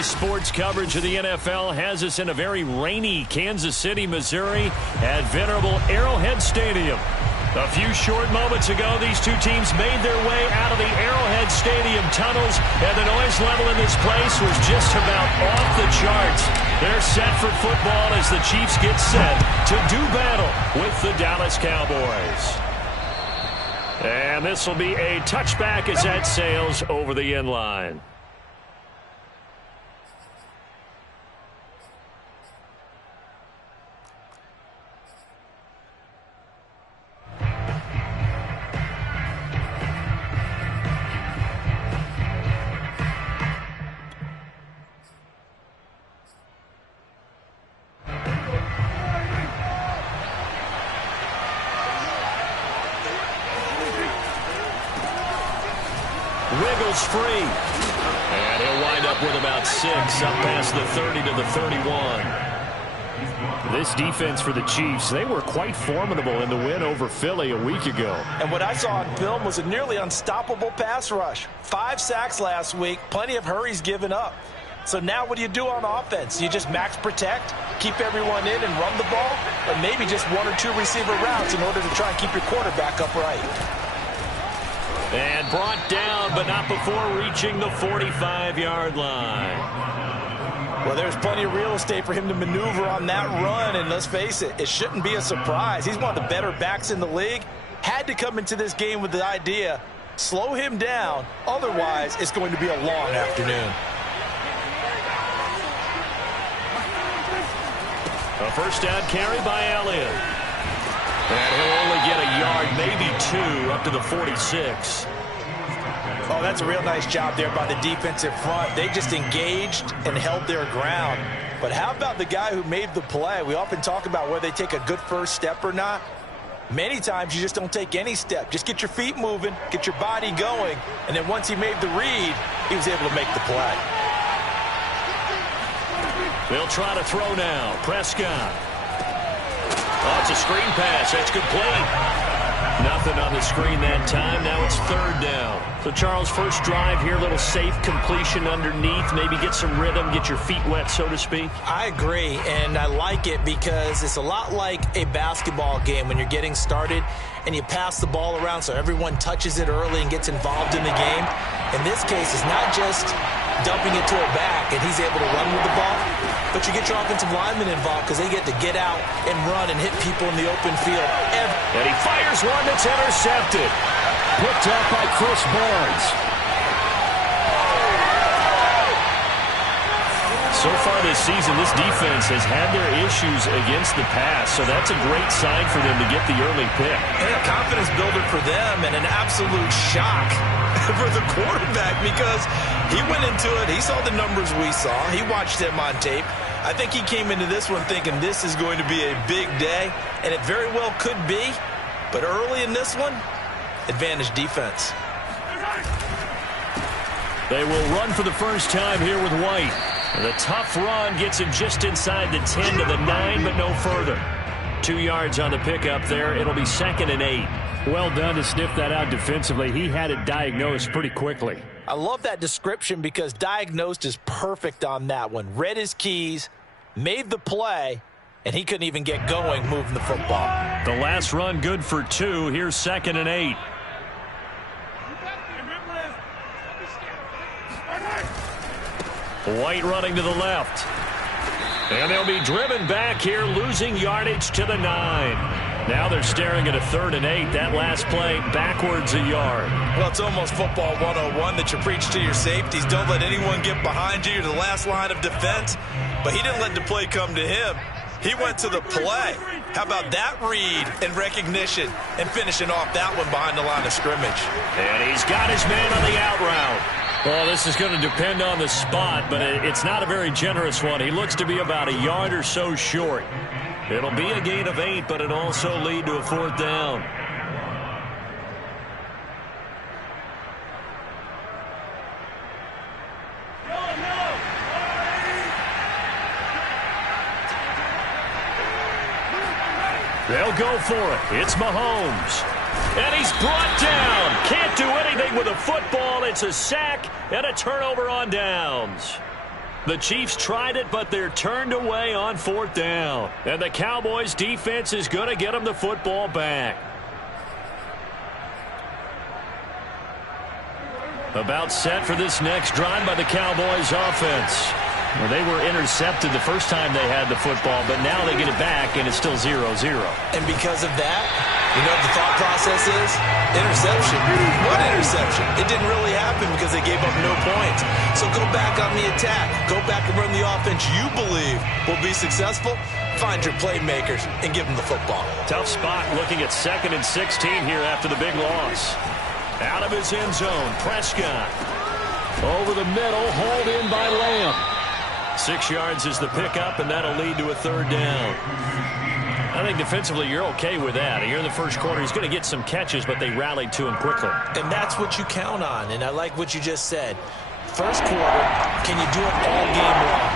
Today's sports coverage of the NFL has us in a very rainy Kansas City, Missouri at venerable Arrowhead Stadium. A few short moments ago, these two teams made their way out of the Arrowhead Stadium tunnels, and the noise level in this place was just about off the charts. They're set for football as the Chiefs get set to do battle with the Dallas Cowboys. And this will be a touchback as that sails over the end line. Wiggles free. And he'll wind up with about 6, up past the 30 to the 31. This defense for the Chiefs, they were quite formidable in the win over Philly a week ago. And what I saw on film was a nearly unstoppable pass rush. 5 sacks last week, plenty of hurries given up. So now what do you do on offense? You just max protect, keep everyone in and run the ball, or maybe just 1 or 2 receiver routes in order to try and keep your quarterback upright. And brought down, but not before reaching the 45-yard line. Well, there's plenty of real estate for him to maneuver on that run, and let's face it, it shouldn't be a surprise. He's one of the better backs in the league. Had to come into this game with the idea, slow him down, otherwise it's going to be a long afternoon. A first down carry by Elliott. And he'll only get a yard, maybe 2, up to the 46. Oh, that's a real nice job there by the defensive front. They just engaged and held their ground. But how about the guy who made the play? We often talk about whether they take a good first step or not. Many times you just don't take any step. Just get your feet moving, get your body going, and then once he made the read, he was able to make the play. They'll try to throw now. Prescott. Oh, it's a screen pass. That's complete. Nothing on the screen that time. Now it's 3rd down. So, Charles, first drive here, little safe completion underneath. Maybe get some rhythm, get your feet wet, so to speak. I agree, and I like it because it's a lot like a basketball game when you're getting started and you pass the ball around so everyone touches it early and gets involved in the game. In this case, it's not just dumping it to a back and he's able to run with the ball, but you get your offensive linemen involved because they get to get out and run and hit people in the open field. And he fires one that's intercepted. Picked up by Chris Barnes. So far this season, this defense has had their issues against the pass, so that's a great sign for them to get the early pick. And a confidence builder for them and an absolute shock for the quarterback because he went into it. He saw the numbers we saw. He watched them on tape. I think he came into this one thinking this is going to be a big day, and it very well could be. But early in this one, advantage defense. They will run for the first time here with White. The tough run gets him just inside the 10 to the 9, but no further. 2 yards on the pickup there. It'll be 2nd and 8. Well done to sniff that out defensively. He had it diagnosed pretty quickly. I love that description because diagnosed is perfect on that one. Read his keys, made the play, and he couldn't even get going moving the football. The last run good for 2. Here's 2nd and 8. White running to the left. And they'll be driven back here, losing yardage to the 9. Now they're staring at a 3rd and 8. That last play backwards a yard. Well, it's almost football 101 that you preach to your safeties. Don't let anyone get behind you. You're the last line of defense. But he didn't let the play come to him. He went to the play. How about that read and recognition and finishing off that one behind the line of scrimmage? And he's got his man on the out route. Well, this is going to depend on the spot, but it's not a very generous one. He looks to be about a yard or so short. It'll be a gain of 8, but it'll also lead to a 4th down. They'll go for it. It's Mahomes. And he's brought down. Can't do anything with a football. It's a sack and a turnover on downs. The Chiefs tried it, but they're turned away on 4th down. And the Cowboys defense is going to get them the football back. About set for this next drive by the Cowboys offense. Well, they were intercepted the first time they had the football, but now they get it back, and it's still 0-0. And because of that, you know what the thought process is? Interception. What interception? It didn't really happen because they gave up no points. So go back on the attack. Go back and run the offense you believe will be successful. Find your playmakers and give them the football. Tough spot looking at 2nd and 16 here after the big loss. Out of his end zone, Prescott. Over the middle, hauled in by Lamb. 6 yards is the pickup, and that'll lead to a 3rd down. I think defensively you're okay with that. Here in the first quarter, he's going to get some catches, but they rallied to him quickly. And that's what you count on, and I like what you just said. First quarter, can you do it all game long?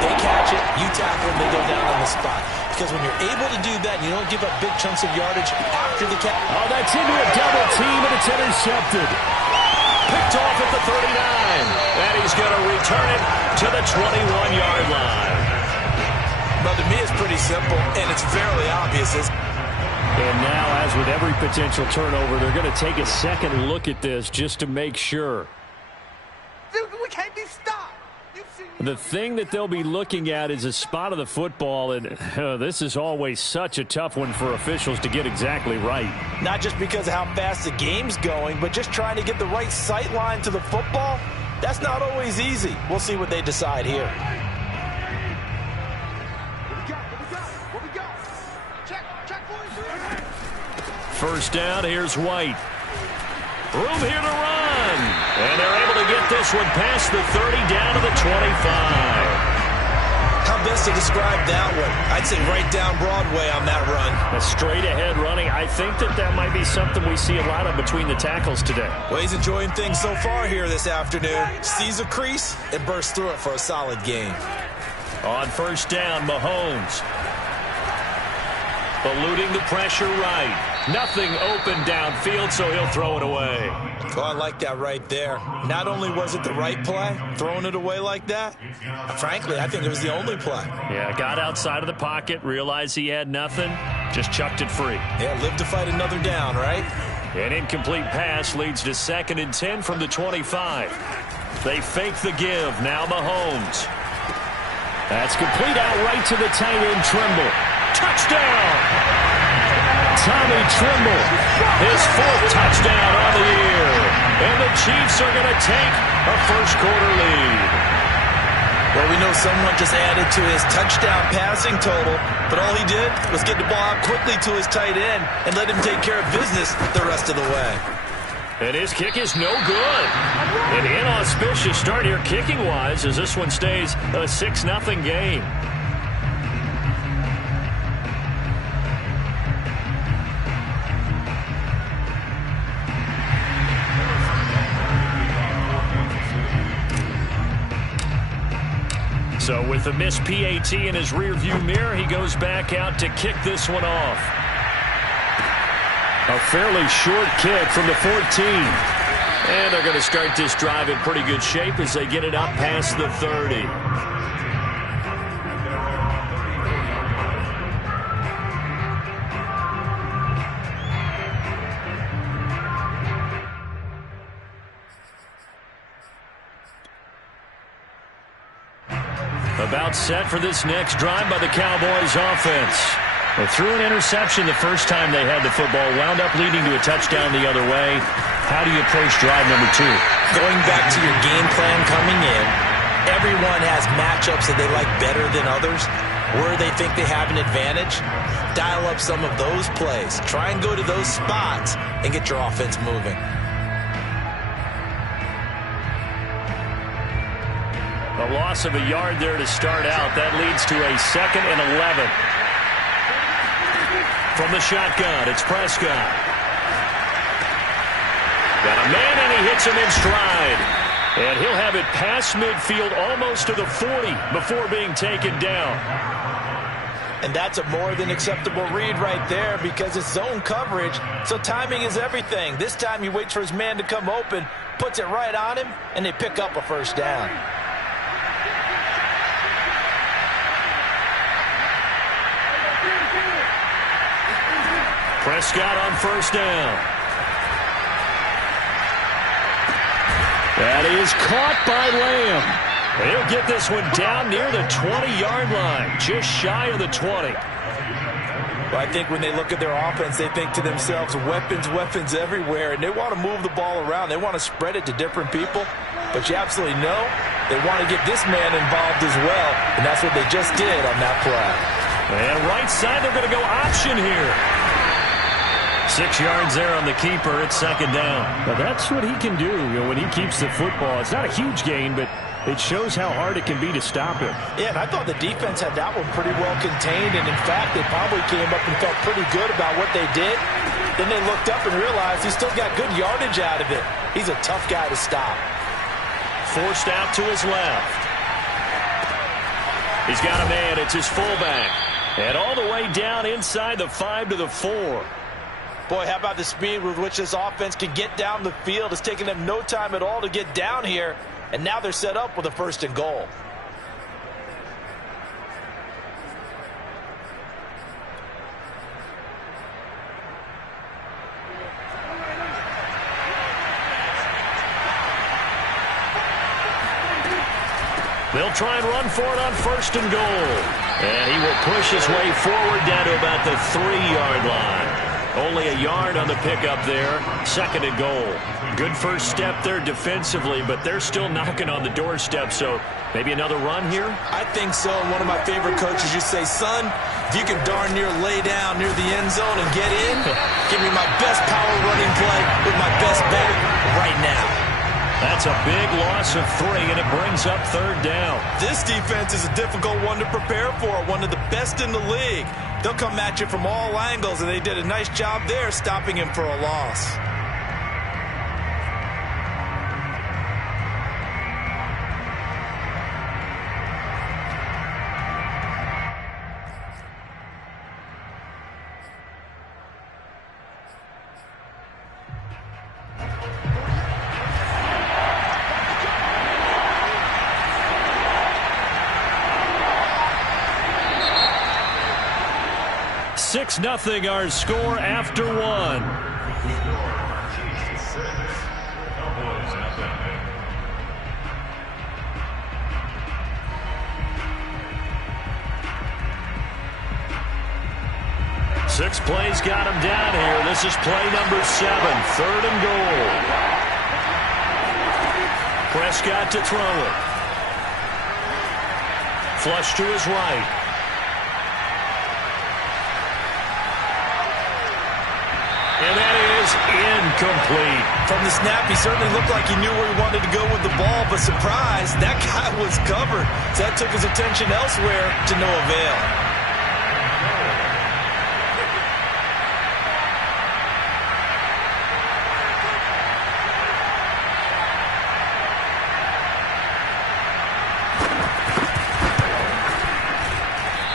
They catch it, you tackle them, they go down on the spot. Because when you're able to do that, you don't give up big chunks of yardage after the catch. Oh, that's into a double team, and it's intercepted. Picked off at the 39. And he's going to return it to the 21-yard line. Well, to me, it's pretty simple, and it's fairly obvious. And now, as with every potential turnover, they're going to take a second look at this just to make sure. Dude, we can't be stopped. The thing that they'll be looking at is a spot of the football, and this is always such a tough one for officials to get exactly right. Not just because of how fast the game's going, but just trying to get the right sight line to the football. That's not always easy. We'll see what they decide here. What we got? Check, boys. First down, here's White. Room here to run. And they're able to get this one past the 30 down to the 25. How best to describe that one? I'd say right down Broadway on that run. A straight ahead running. I think that might be something we see a lot of between the tackles today. Well, he's enjoying things so far here this afternoon. Sees a crease and bursts through it for a solid gain. On first down, Mahomes. Eluding the pressure right. Nothing open downfield, so he'll throw it away. Oh, I like that right there. Not only was it the right play, throwing it away like that, frankly, I think it was the only play. Yeah, got outside of the pocket, realized he had nothing, just chucked it free. Yeah, live to fight another down, right? An incomplete pass leads to 2nd and 10 from the 25. They fake the give, now Mahomes. That's complete out right to the tight end, Trimble. Touchdown! Tommy Trimble, his 4th touchdown on the year. And the Chiefs are going to take a first quarter lead. Well, we know someone just added to his touchdown passing total, but all he did was get the ball out quickly to his tight end and let him take care of business the rest of the way. And his kick is no good. An inauspicious start here kicking-wise as this one stays a 6-0 game. So with the missed PAT in his rearview mirror, he goes back out to kick this one off. A fairly short kick from the 14. And they're going to start this drive in pretty good shape as they get it up past the 30. About set for this next drive by the Cowboys offense. They threw an interception the first time they had the football, wound up leading to a touchdown the other way. How do you approach drive number 2? Going back to your game plan coming in, everyone has matchups that they like better than others, where they think they have an advantage. Dial up some of those plays. Try and go to those spots and get your offense moving. A loss of a yard there to start out. That leads to a 2nd and 11. From the shotgun, it's Prescott. Got a man, and he hits him in stride. And he'll have it past midfield almost to the 40 before being taken down. And that's a more than acceptable read right there because it's zone coverage, so timing is everything. This time he waits for his man to come open, puts it right on him, and they pick up a first down. Prescott on first down. That is caught by Lamb. He'll get this one down near the 20-yard line, just shy of the 20. Well, I think when they look at their offense, they think to themselves, weapons, weapons everywhere, and they want to move the ball around. They want to spread it to different people, but you absolutely know they want to get this man involved as well, and that's what they just did on that play. And right side, they're going to go option here. 6 yards there on the keeper. It's second down. Now that's what he can do, when he keeps the football. It's not a huge gain, but it shows how hard it can be to stop him. Yeah, and I thought the defense had that one pretty well contained, and in fact, they probably came up and felt pretty good about what they did. Then they looked up and realized he still got good yardage out of it. He's a tough guy to stop. Forced out to his left. He's got a man. It's his fullback. And all the way down inside the 5 to the 4. Boy, how about the speed with which this offense can get down the field? It's taken them no time at all to get down here, and now they're set up with a 1st and goal. They'll try and run for it on 1st and goal. And he will push his way forward down to about the 3-yard line. Only a yard on the pickup there. 2nd and goal. Good first step there defensively, but they're still knocking on the doorstep, so maybe another run here? I think so. And one of my favorite coaches used to say, son, if you can darn near lay down near the end zone and get in, give me my best power running play with my best back right now. That's a big loss of 3, and it brings up 3rd down. This defense is a difficult one to prepare for, one of the best in the league. They'll come at you from all angles, and they did a nice job there stopping him for a loss. Six 0 our score after 1. Six plays got him down here. This is play number 7, 3rd and goal. Prescott to throw it. Flush to his right. And that is incomplete. From the snap, he certainly looked like he knew where he wanted to go with the ball, but surprise, that guy was covered. So that took his attention elsewhere to no avail.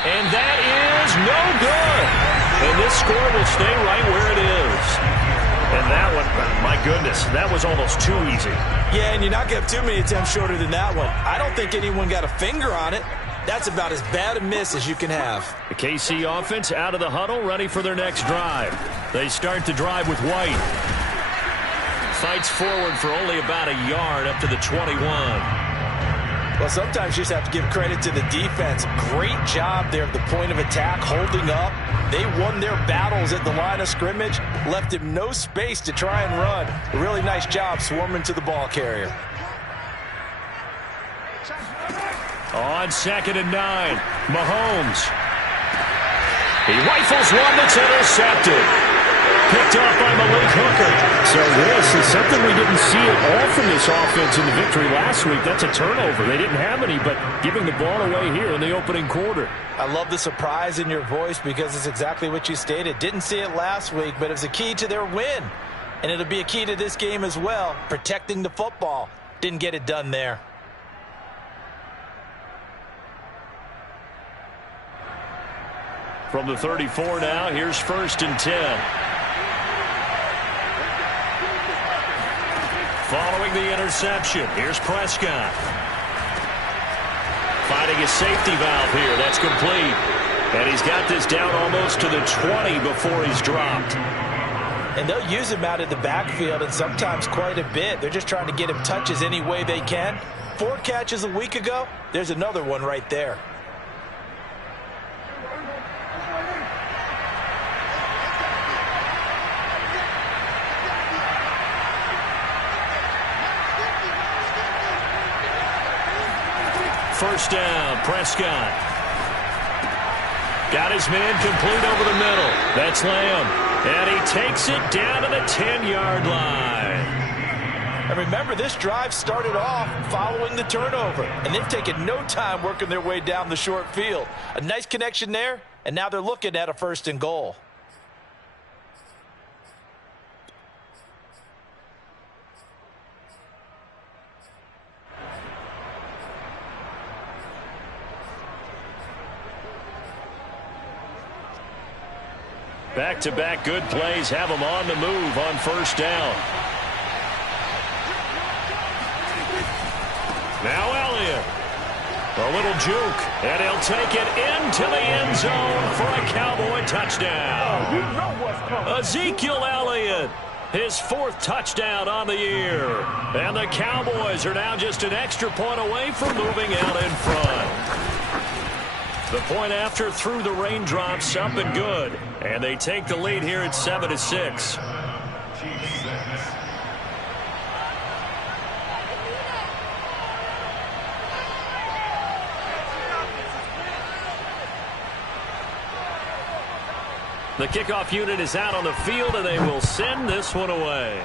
And that is no good. And this score will stay right where it is. And that one, my goodness, that was almost too easy. Yeah, and you're not going to have too many attempts shorter than that one. I don't think anyone got a finger on it. That's about as bad a miss as you can have. The KC offense out of the huddle, ready for their next drive. They start the drive with White. Fights forward for only about a yard up to the 21. Well, sometimes you just have to give credit to the defense. Great job there at the point of attack, holding up. They won their battles at the line of scrimmage, left him no space to try and run. A really nice job swarming to the ball carrier. On 2nd and 9, Mahomes. He rifles one that's intercepted. Picked off by Malik Hooker. So this is something we didn't see at all from this offense in the victory last week. That's a turnover. They didn't have any, but giving the ball away here in the opening quarter. I love the surprise in your voice because it's exactly what you stated. Didn't see it last week, but it's a key to their win. And it'll be a key to this game as well, protecting the football. Didn't get it done there. From the 34 now, here's 1st and 10. Following the interception, here's Prescott. Finding a safety valve here. That's complete. And he's got this down almost to the 20 before he's dropped. And they'll use him out of the backfield, and sometimes quite a bit. They're just trying to get him touches any way they can. 4 catches a week ago, there's another one right there. First down, Prescott. Got his man complete over the middle. That's Lamb. And he takes it down to the 10-yard line. And remember, this drive started off following the turnover. And they've taken no time working their way down the short field. A nice connection there, and now they're looking at a 1st and goal. Back-to-back good plays have him on the move on 1st down. Now Elliott. A little juke, and he'll take it into the end zone for a Cowboy touchdown. Ezekiel Elliott, his 4th touchdown on the year. And the Cowboys are now just an extra point away from moving out in front. The point after through the raindrops, up and good. And they take the lead here at 7-6. The kickoff unit is out on the field, and they will send this one away.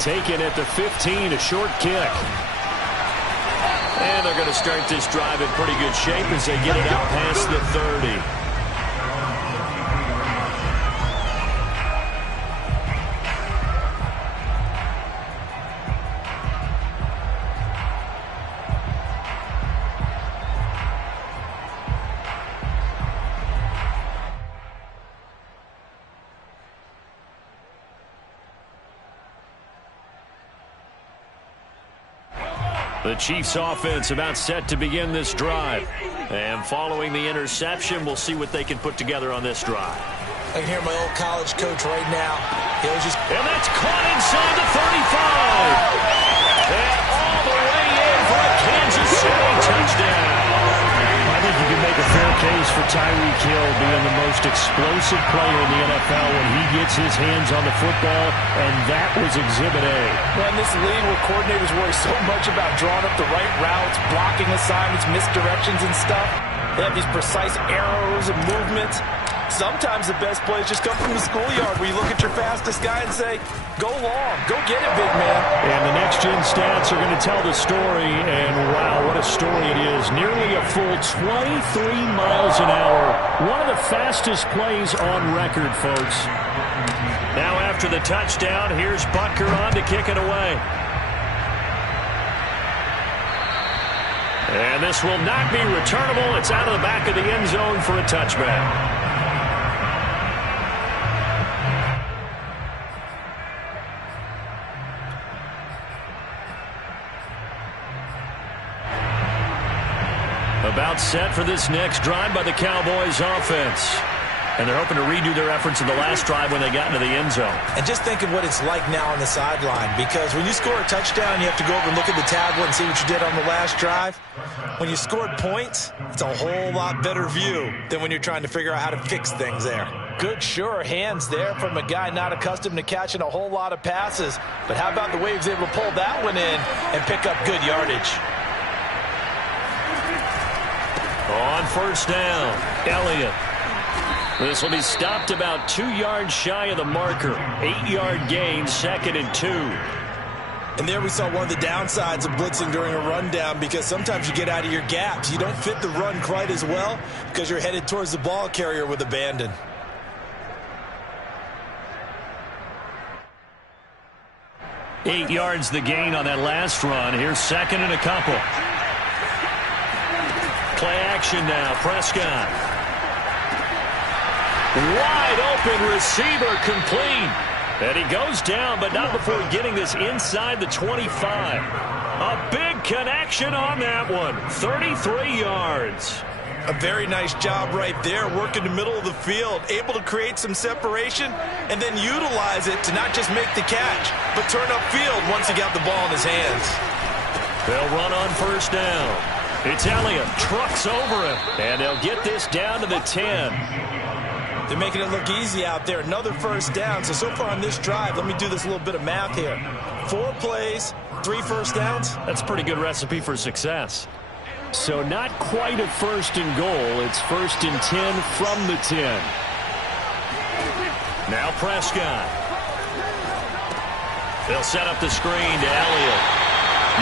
Taken at the 15, a short kick. And they're going to start this drive in pretty good shape as they get it out past the 30. The Chiefs offense about set to begin this drive. And following the interception, we'll see what they can put together on this drive. I can hear my old college coach right now. And that's caught inside the 35. And all the way in for a Kansas City touchdown. I think you can make a fair case for Tyreek Hill being the most explosive player in the NFL when he gets his hands on the football, and that was Exhibit A. Well, in this league where coordinators worry so much about drawing up the right routes, blocking assignments, misdirections and stuff, they have these precise arrows and movements. Sometimes the best plays just come from the schoolyard where you look at your fastest guy and say, go long, go get it, big man. And the next-gen stats are going to tell the story, and wow, what a story it is. Nearly a full 23 miles an hour. One of the fastest plays on record, folks. Now after the touchdown, here's Butker on to kick it away. And this will not be returnable. It's out of the back of the end zone for a touchback. About set for this next drive by the Cowboys offense. And they're hoping to redo their efforts in the last drive when they got into the end zone. And just think of what it's like now on the sideline, because when you score a touchdown, you have to go over and look at the tablet and see what you did on the last drive. When you scored points, it's a whole lot better view than when you're trying to figure out how to fix things there. Good, sure hands there from a guy not accustomed to catching a whole lot of passes. But how about the way he was able to pull that one in and pick up good yardage? On first down, Elliott. This will be stopped about 2 yards shy of the marker. 8-yard gain, 2nd and 2. And there we saw one of the downsides of blitzing during a rundown, because sometimes you get out of your gaps. You don't fit the run quite as well because you're headed towards the ball carrier with abandon. Eight yards the gain on that last run. Here's 2nd and a couple. Play action now, Prescott. Wide open receiver, complete. And he goes down, but not before getting this inside the 25. A big Good connection on that one. 33 yards. A very nice job right there, working the middle of the field, able to create some separation and then utilize it to not just make the catch, but turn upfield once he got the ball in his hands. They'll run on first down. It's Elliott, trucks over him, and they'll get this down to the 10. They're making it look easy out there. Another first down. So far on this drive, let me do this little bit of math here. 4 plays, 3 first downs. That's a pretty good recipe for success. So not quite a first and goal. It's first and 10 from the 10. Now Prescott. They'll set up the screen to Elliott.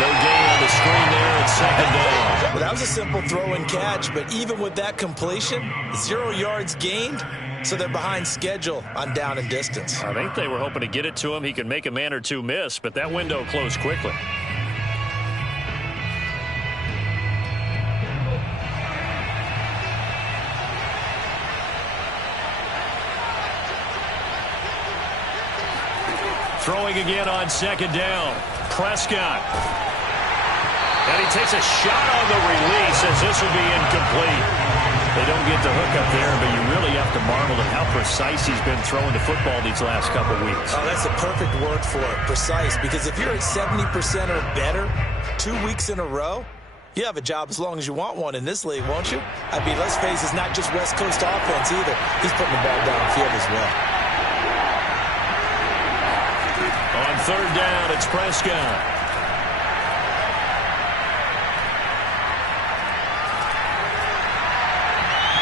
No gain on the screen there at second down. Well, that was a simple throw and catch, but even with that completion, 0 yards gained, so they're behind schedule on down and distance. I think they were hoping to get it to him. He could make a man or two miss, but that window closed quickly. Throwing again on second down. Prescott. And he takes a shot on the release as this will be incomplete. They don't get the hook up there, but you really have to marvel at how precise he's been throwing the football these last couple weeks. Oh, that's the perfect word for it, precise, because if you're at 70% or better 2 weeks in a row, you have a job as long as you want one in this league, won't you? I mean, let's face it, it's not just West Coast offense either. He's putting the ball downfield as well. On third down, it's Prescott.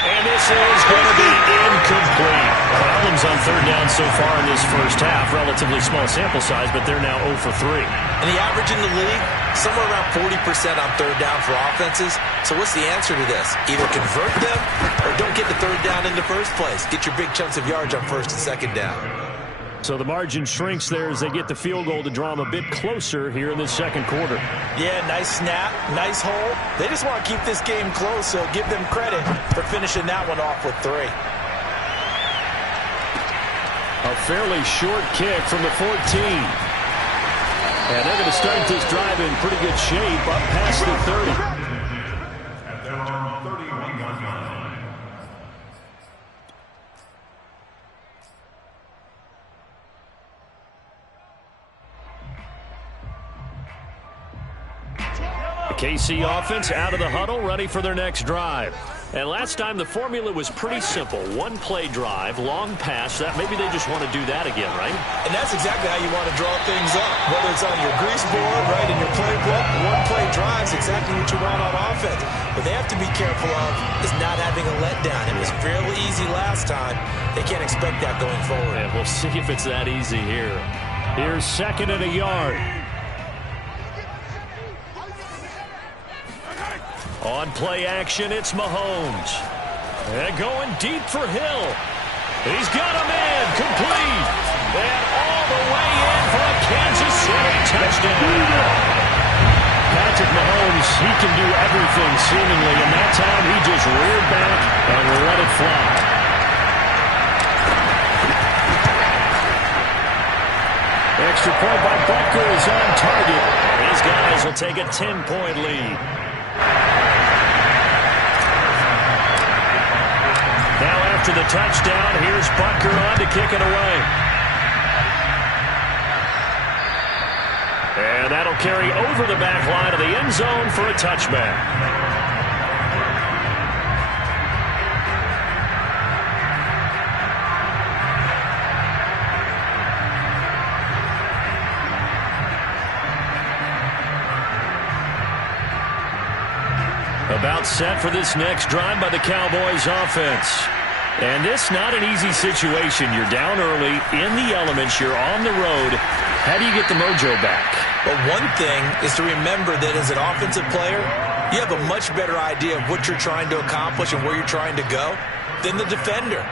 And this is going to be incomplete. Problems on third down so far in this first half. Relatively small sample size, but they're now 0 for 3. And the average in the league, somewhere around 40% on third down for offenses. So what's the answer to this? Either convert them or don't get the third down in the first place. Get your big chunks of yards on first and second down. So the margin shrinks there as they get the field goal to draw them a bit closer here in the second quarter. Yeah, nice snap, nice hole. They just want to keep this game close, so give them credit for finishing that one off with 3. A fairly short kick from the 14. And they're going to start this drive in pretty good shape up past the 30. KC offense out of the huddle, ready for their next drive. And last time the formula was pretty simple. 1-play drive, long pass. That maybe they just want to do that again, right? And that's exactly how you want to draw things up. Whether it's on your grease board, right, in your playbook, 1-play drives exactly what you want on offense. What they have to be careful of is not having a letdown. It was fairly easy last time. They can't expect that going forward. And we'll see if it's that easy here. Here's second and a yard. On play action, it's Mahomes. And going deep for Hill. He's got a man complete. And all the way in for a Kansas City touchdown. Patrick Mahomes, he can do everything seemingly. And that time he just reared back and let it fly. Extra point by Butker is on target. These guys will take a 10-point lead. Now after the touchdown, here's Butker on to kick it away. And that'll carry over the back line of the end zone for a touchback. About set for this next drive by the Cowboys offense. And this not an easy situation. You're down early, in the elements, you're on the road. How do you get the mojo back? Well, one thing is to remember that as an offensive player, you have a much better idea of what you're trying to accomplish and where you're trying to go than the defender.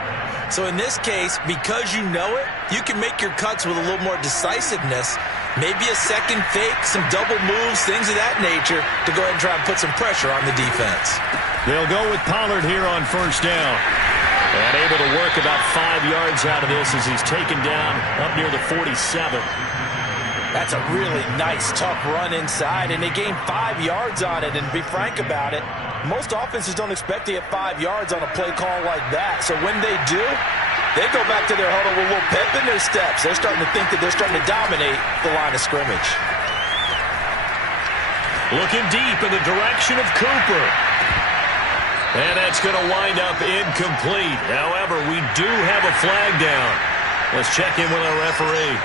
So in this case, because you know it, you can make your cuts with a little more decisiveness. Maybe a second fake, some double moves, things of that nature to go ahead and try and put some pressure on the defense. They'll go with Pollard here on first down. And able to work about 5 yards out of this as he's taken down up near the 47. That's a really nice, tough run inside, and they gained 5 yards on it. And to be frank about it, most offenses don't expect to get 5 yards on a play call like that. So when they do, they go back to their huddle with a little pep in their steps. They're starting to think that they're starting to dominate the line of scrimmage. Looking deep in the direction of Cooper. And that's going to wind up incomplete. However, we do have a flag down. Let's check in with our referee.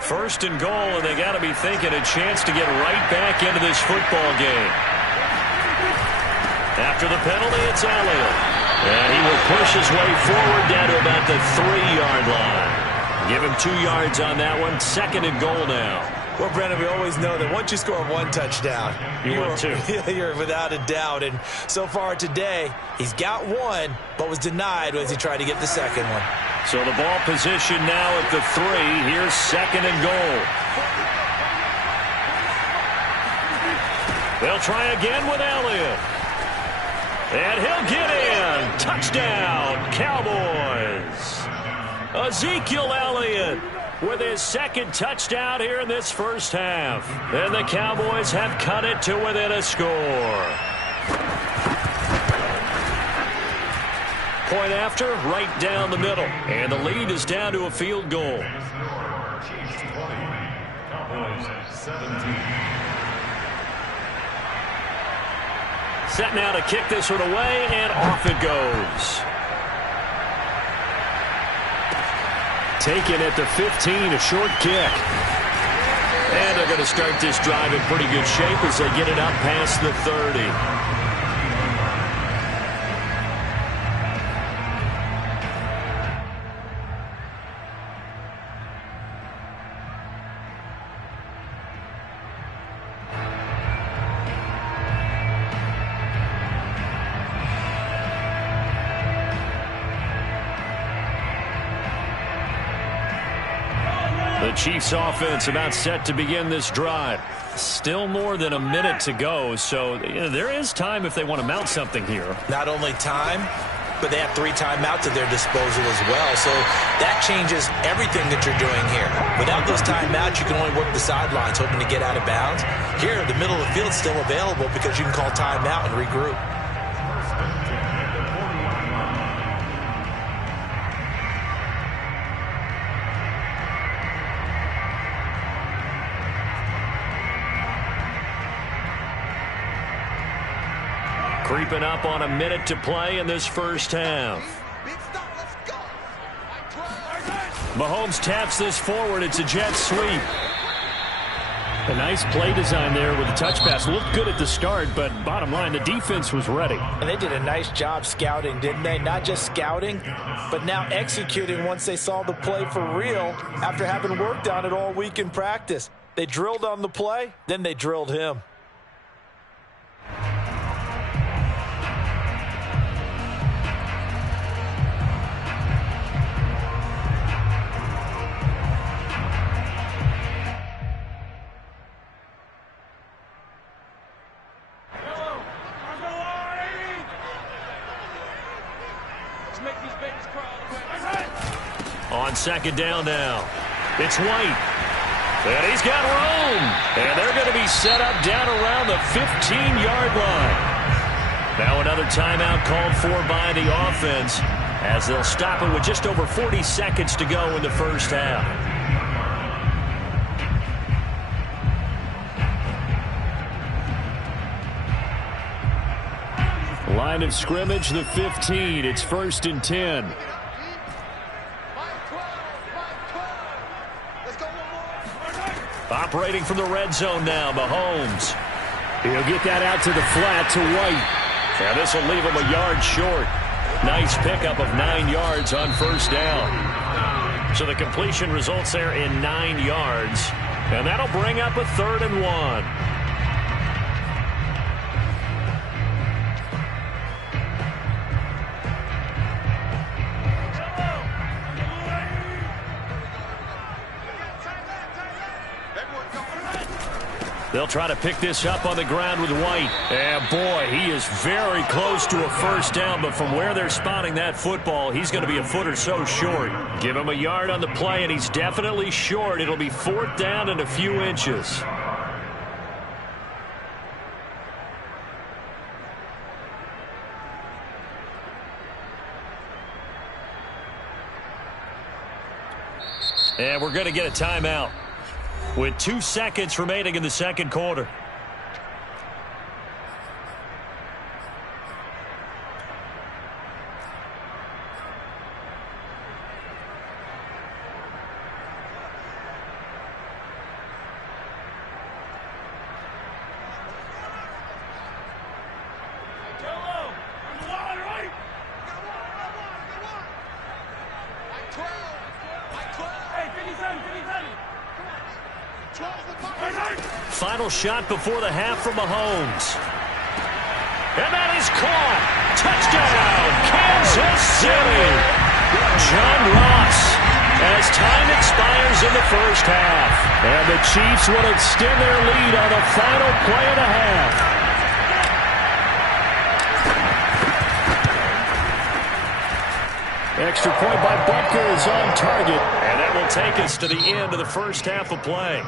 First and goal, and they got to be thinking a chance to get right back into this football game. After the penalty, it's Elliott. And he will push his way forward down to about the 3-yard line. Give him 2 yards on that one. Second and goal now. Well, Brennan, we always know that once you score 1 touchdown, you're without a doubt. And so far today, he's got 1, but was denied as he tried to get the second one. So the ball position now at the 3. Here's second and goal. They'll try again with Elliott. And he'll get in. Touchdown, Cowboys. Ezekiel Elliott with his second touchdown here in this first half. And the Cowboys have cut it to within a score. Point after, right down the middle. And the lead is down to a field goal. Set now to kick this one away, and off it goes. Taken at the 15, a short kick. And they're going to start this drive in pretty good shape as they get it up past the 30. The Chiefs offense about set to begin this drive. Still more than a minute to go, so there is time if they want to mount something here. Not only time, but they have 3 timeouts at their disposal as well. So that changes everything that you're doing here. Without those timeouts, you can only work the sidelines, hoping to get out of bounds. Here, the middle of the field is still available because you can call timeout and regroup. Creeping up on a minute to play in this first half. Mahomes taps this forward. It's a jet sweep. A nice play design there with the touch pass. Looked good at the start, but bottom line, the defense was ready. And they did a nice job scouting, didn't they? Not just scouting, but now executing once they saw the play for real after having worked on it all week in practice. They drilled on the play, then they drilled him. On second down now, it's White. And he's got room. And they're going to be set up down around the 15-yard line. Now another timeout called for by the offense as they'll stop it with just over 40 seconds to go in the first half. Line of scrimmage, the 15. It's 1st and 10. Operating from the red zone now, Mahomes. He'll get that out to the flat to White. And this will leave him a yard short. Nice pickup of 9 yards on first down. So the completion results there in 9 yards. And that'll bring up a 3rd and 1. They'll try to pick this up on the ground with White. And, boy, he is very close to a first down, but from where they're spotting that football, he's going to be a foot or so short. Give him a yard on the play, and he's definitely short. It'll be 4th down and a few inches. And we're going to get a timeout with 2 seconds remaining in the second quarter. Final shot before the half from Mahomes. And that is caught. Touchdown, Kansas City. John Ross as time expires in the first half. And the Chiefs will extend their lead on the final play of the half. Extra point by Butker is on target. And that will take us to the end of the first half of play.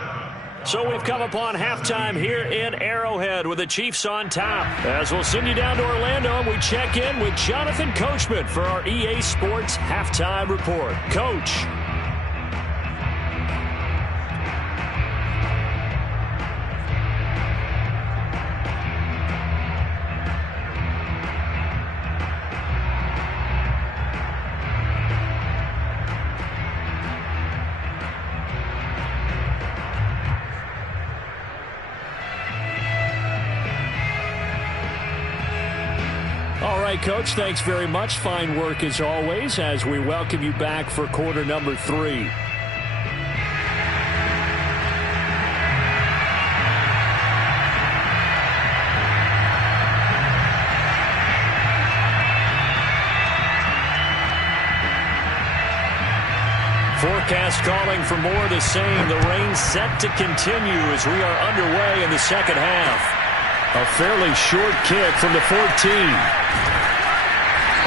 So we've come upon halftime here in Arrowhead with the Chiefs on top. As we'll send you down to Orlando, and we check in with Jonathan Coachman for our EA Sports Halftime Report. Coach. Coach, thanks very much. Fine work as always as we welcome you back for quarter number 3. Forecast calling for more of the same. The rain set to continue as we are underway in the second half. A fairly short kick from the 14.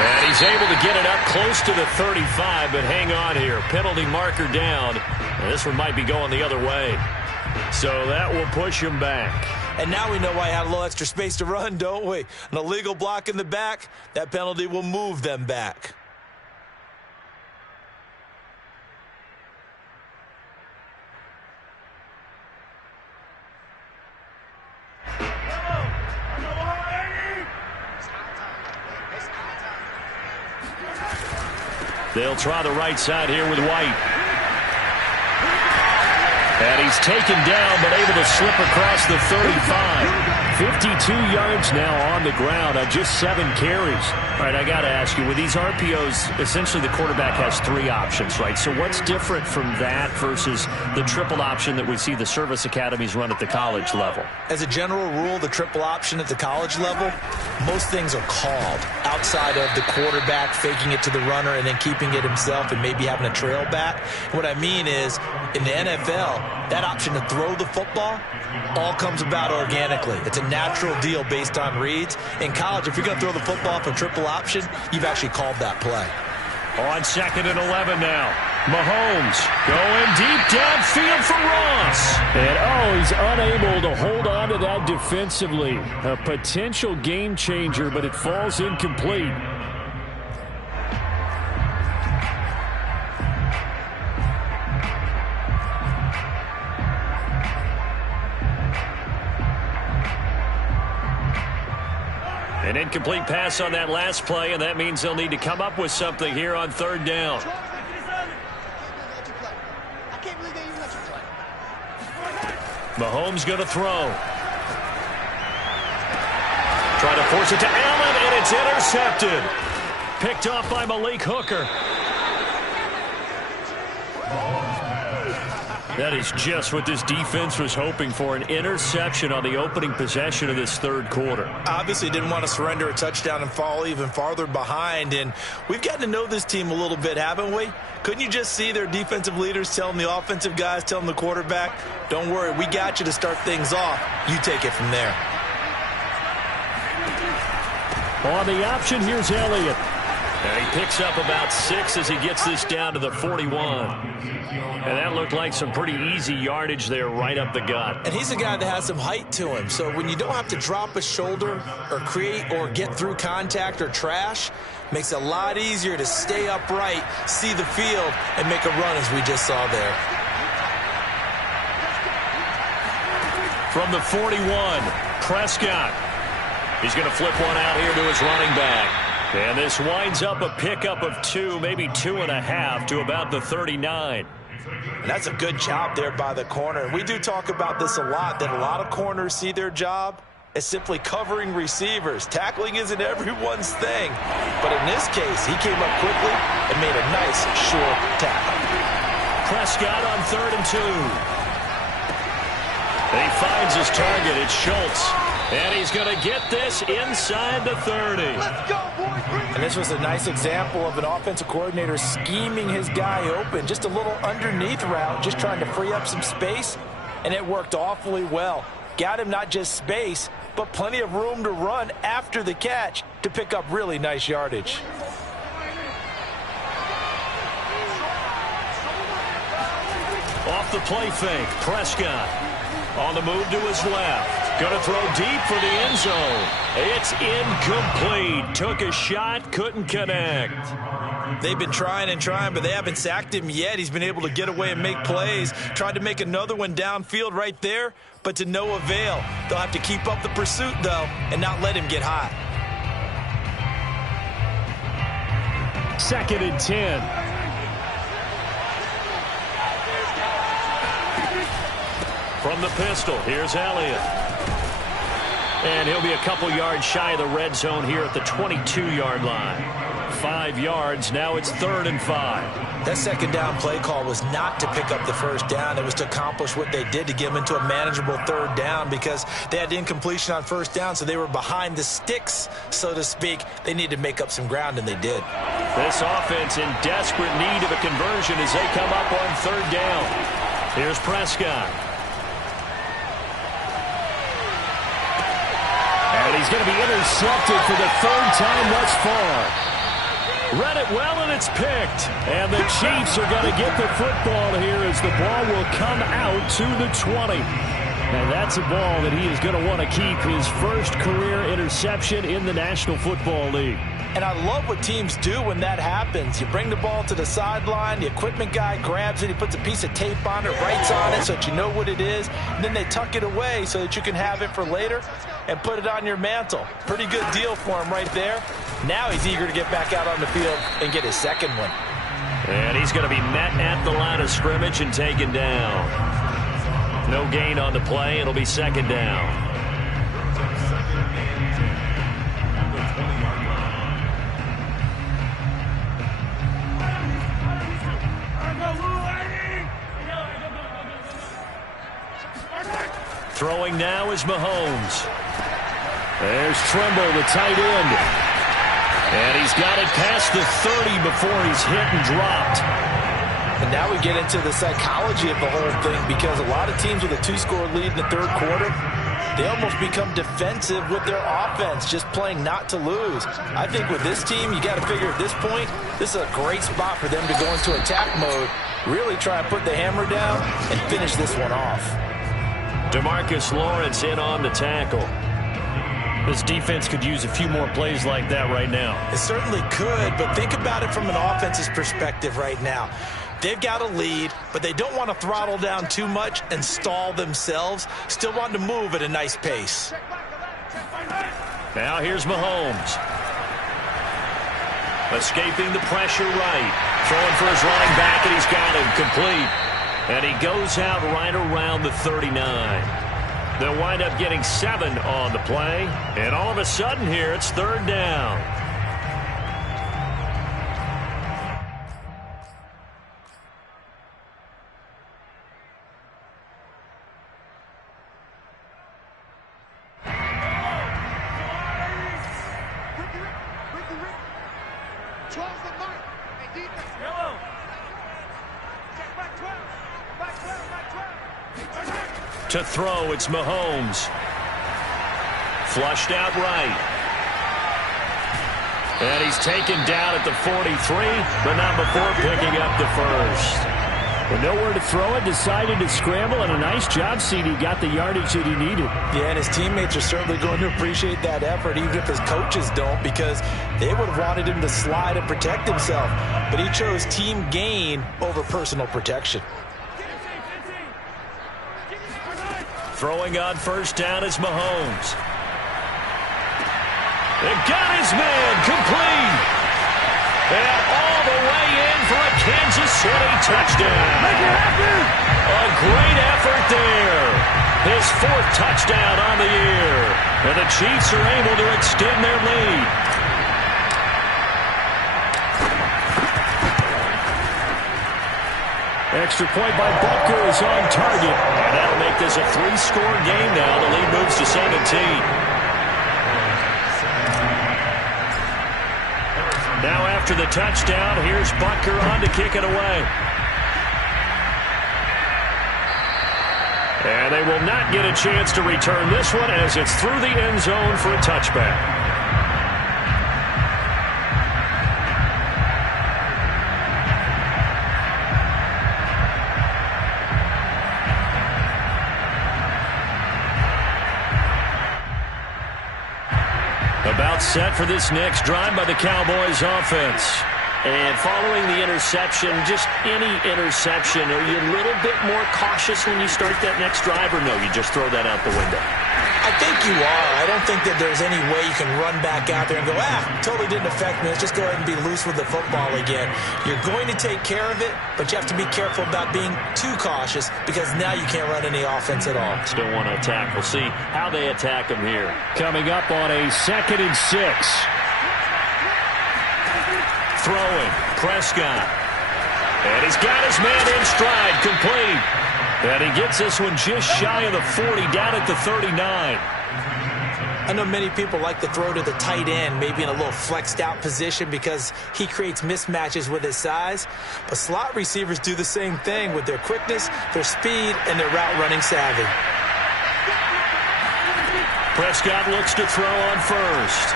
And he's able to get it up close to the 35, but hang on here. Penalty marker down. And this one might be going the other way. So that will push him back. And now we know why he had a little extra space to run, don't we? An illegal block in the back, that penalty will move them back. They'll try the right side here with White. And he's taken down, but able to slip across the 35. 52 yards now on the ground on just 7 carries. All right, I got to ask you, with these RPOs, essentially the quarterback has 3 options, right? So what's different from that versus the triple option that we see the service academies run at the college level? As a general rule, the triple option at the college level, most things are called outside of the quarterback faking it to the runner and then keeping it himself and maybe having a trail back. What I mean is, in the NFL, that option to throw the football all comes about organically. It's a natural deal based on reads. In college, if you're going to throw the football for triple option, you've actually called that play. On 2nd and 11 now. Mahomes going deep downfield for Ross. And, he's unable to hold on to that defensively. A potential game changer, but it falls incomplete. An incomplete pass on that last play, and that means they'll need to come up with something here on 3rd down. Mahomes going to throw. Try to force it to Allen, and it's intercepted. Picked off by Malik Hooker. That is just what this defense was hoping for, an interception on the opening possession of this 3rd quarter. Obviously didn't want to surrender a touchdown and fall even farther behind, and we've gotten to know this team a little bit, haven't we? Couldn't you just see their defensive leaders telling the offensive guys, telling the quarterback, don't worry, we got you to start things off. You take it from there. On the option, here's Elliott. And he picks up about 6 as he gets this down to the 41. And that looked like some pretty easy yardage there right up the gut. And he's a guy that has some height to him. So when you don't have to drop a shoulder or create or get through contact or trash, makes it a lot easier to stay upright, see the field, and make a run as we just saw there. From the 41, Prescott. He's going to flip one out here to his running back. And this winds up a pickup of 2, maybe 2.5 to about the 39. And that's a good job there by the corner. And we do talk about this a lot, that a lot of corners see their job as simply covering receivers. Tackling isn't everyone's thing. But in this case, he came up quickly and made a nice, short tackle. Prescott on 3rd and 2. And he finds his target. It's Schultz. And he's going to get this inside the 30. Let's go, boys. And this was a nice example of an offensive coordinator scheming his guy open. Just a little underneath route, just trying to free up some space. And it worked awfully well. Got him not just space, but plenty of room to run after the catch to pick up really nice yardage. Off the play fake, Prescott. On the move to his left. Going to throw deep for the end zone. It's incomplete. Took a shot, couldn't connect. They've been trying and trying, but they haven't sacked him yet. He's been able to get away and make plays. Tried to make another one downfield right there, but to no avail. They'll have to keep up the pursuit, though, and not let him get hot. 2nd and 10. From the pistol, here's Elliott. And he'll be a couple yards shy of the red zone here at the 22-yard line. 5 yards, now it's 3rd and 5. That second down play call was not to pick up the first down. It was to accomplish what they did to get them into a manageable 3rd down because they had incompletion on 1st down, so they were behind the sticks, so to speak. They needed to make up some ground, and they did. This offense in desperate need of a conversion as they come up on 3rd down. Here's Prescott. And he's going to be intercepted for the 3rd time thus far. Read it well, and it's picked. And the Chiefs are going to get the football here as the ball will come out to the 20. And that's a ball that he is going to want to keep, his first career interception in the National Football League. And I love what teams do when that happens. You bring the ball to the sideline, the equipment guy grabs it, he puts a piece of tape on it, writes on it so that you know what it is, and then they tuck it away so that you can have it for later and put it on your mantle. Pretty good deal for him right there. Now he's eager to get back out on the field and get his second one. And he's going to be met at the line of scrimmage and taken down. No gain on the play. It'll be 2nd down. Throwing now is Mahomes. There's Tremble, the tight end. And he's got it past the 30 before he's hit and dropped. And now we get into the psychology of the whole thing because a lot of teams with a 2-score lead in the 3rd quarter, they almost become defensive with their offense, just playing not to lose. I think with this team, you got to figure at this point, this is a great spot for them to go into attack mode, really try and put the hammer down and finish this one off. DeMarcus Lawrence in on the tackle. This defense could use a few more plays like that right now. It certainly could, but think about it from an offense's perspective right now. They've got a lead, but they don't want to throttle down too much and stall themselves. Still want to move at a nice pace. Now here's Mahomes. Escaping the pressure right. Throwing for his running back, and he's got him complete. And he goes out right around the 39. They'll wind up getting 7 on the play. And all of a sudden here, it's 3rd down. To throw, it's Mahomes. Flushed out right. And he's taken down at the 43, but not before picking up the first. With nowhere to throw it, decided to scramble, and a nice job, CD. Got the yardage that he needed. Yeah, and his teammates are certainly going to appreciate that effort, even if his coaches don't, because they would have wanted him to slide and protect himself. But he chose team gain over personal protection. Throwing on first down is Mahomes. It got his man complete. And all the way in for a Kansas City touchdown. A great effort there. His 4th touchdown on the year. And the Chiefs are able to extend their lead. Extra point by Butker is on target. And that'll make this a 3-score game now. The lead moves to 17. Now after the touchdown, here's Butker on to kick it away. And they will not get a chance to return this one as it's through the end zone for a touchback. About set for this next drive by the Cowboys offense. And following the interception, just any interception, are you a little bit more cautious when you start that next drive, or no, you just throw that out the window? I think you are. I don't think that there's any way you can run back out there and go, totally didn't affect me. Let's just go ahead and be loose with the football again. You're going to take care of it, but you have to be careful about being too cautious because now you can't run any offense at all. Still want to attack. We'll see how they attack him here. Coming up on a 2nd and 6. Throwing, Prescott. And he's got his man in stride, complete. And he gets this one just shy of the 40, down at the 39. I know many people like to throw to the tight end, maybe in a little flexed out position because he creates mismatches with his size. But slot receivers do the same thing with their quickness, their speed, and their route running savvy. Prescott looks to throw on first.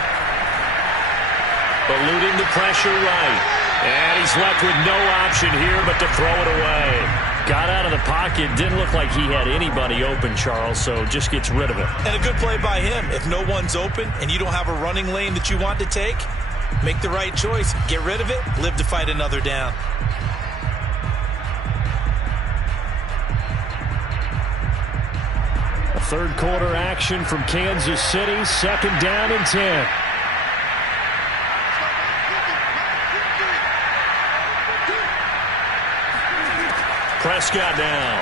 Eluding the pressure right. And he's left with no option here but to throw it away. Got out of the pocket. Didn't look like he had anybody open, Charles, so just gets rid of it. And a good play by him. If no one's open and you don't have a running lane that you want to take, make the right choice. Get rid of it. Live to fight another down. A 3rd quarter action from Kansas City. 2nd down and 10. Prescott now.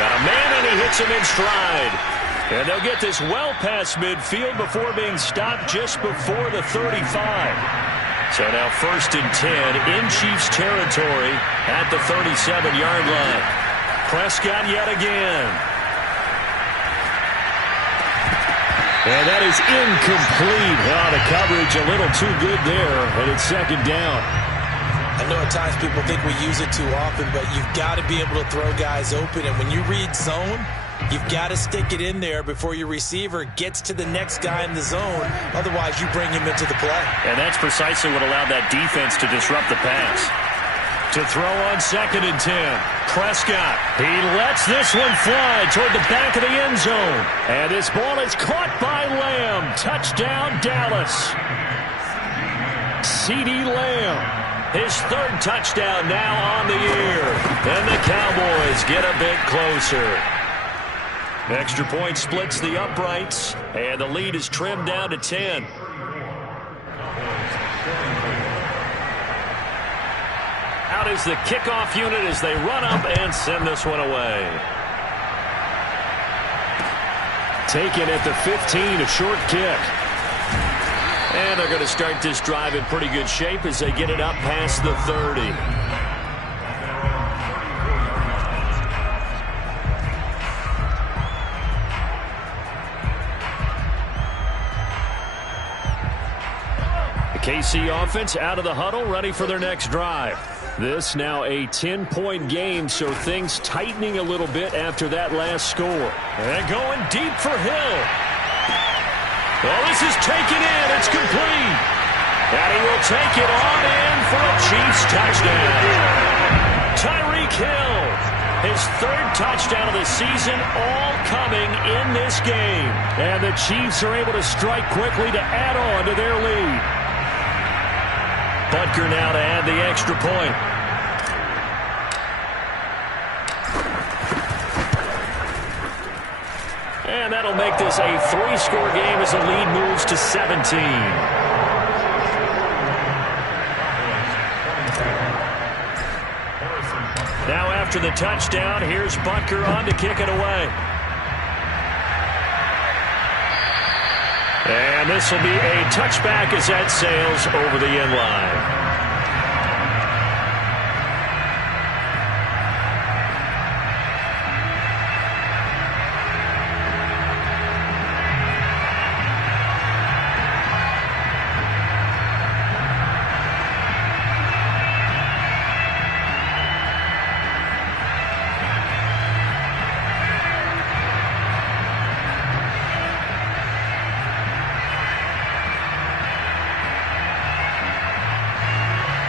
Got a man, and he hits him in stride. And they'll get this well past midfield before being stopped just before the 35. So now 1st and 10 in Chiefs territory at the 37-yard line. Prescott yet again. And that is incomplete. Oh, the coverage a little too good there, and it's 2nd down. I know at times people think we use it too often, but you've got to be able to throw guys open. And when you read zone, you've got to stick it in there before your receiver gets to the next guy in the zone. Otherwise, you bring him into the play. And that's precisely what allowed that defense to disrupt the pass. To throw on 2nd and 10. Prescott. He lets this one fly toward the back of the end zone. And this ball is caught by Lamb. Touchdown, Dallas. CeeDee Lamb. His 3rd touchdown now on the year. And the Cowboys get a bit closer. Extra point splits the uprights. And the lead is trimmed down to 10. Out is the kickoff unit as they run up and send this one away. Taken at the 15, a short kick. And they're going to start this drive in pretty good shape as they get it up past the 30. The KC offense out of the huddle, ready for their next drive. This now a 10-point game, so things tightening a little bit after that last score. And going deep for Hill. Well, this is taken in. It's complete. And he will take it on in for a Chiefs touchdown. Tyreek Hill, his third touchdown of the season, all coming in this game. And the Chiefs are able to strike quickly to add on to their lead. Butker now to add the extra point. And that'll make this a 3-score game as the lead moves to 17. Now after the touchdown, here's Butker on to kick it away. And this will be a touchback as that sails over the end line.